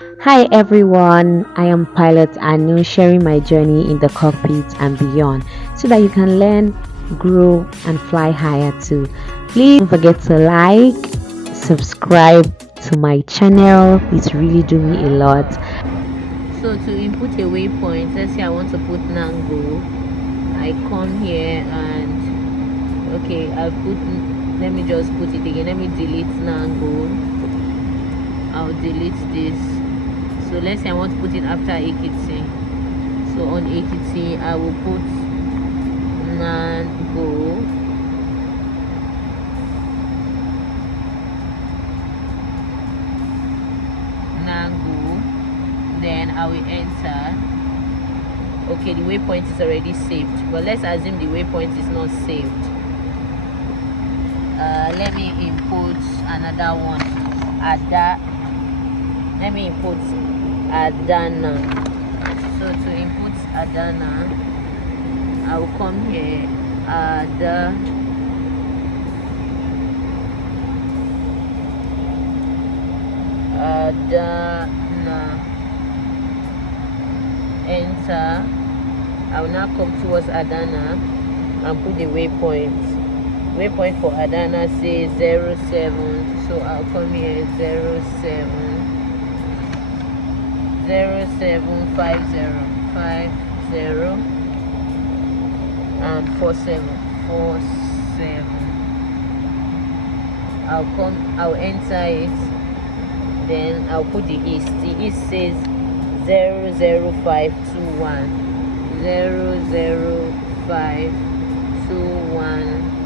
Hi everyone, I am Pilot Anu sharing my journey in the cockpit and beyond so that you can learn, grow, and fly higher too. Please don't forget to like, subscribe to my channel, it really do me a lot. So to input a waypoint, let's say I want to put Nango. I come here and okay, I've put, let me just put it again. Let me delete Nango. I'll delete this. So let's say I want to put it after Ekiti. So on Ekiti, I will put Nango. Then I will enter. Okay, the waypoint is already saved, but let's assume the waypoint is not saved. Let me input another one. Let me input Adana. So to input Adana, I will come here. Adana. Enter. I will now come towards Adana and put the waypoint. Waypoint for Adana says 07. So I'll come here 07 and 47. I'll enter it. Then I'll put the east. The east says 00521. 00521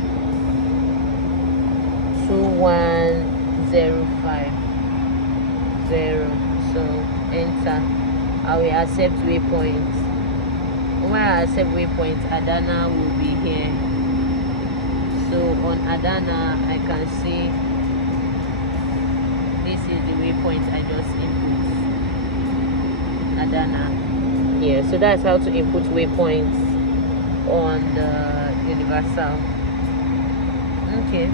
so enter. I will accept waypoint. When I accept waypoint, Adana will be here. So on Adana I can see this is the waypoint I just input. Adana here. So that's how to input waypoints on the universal. Okay.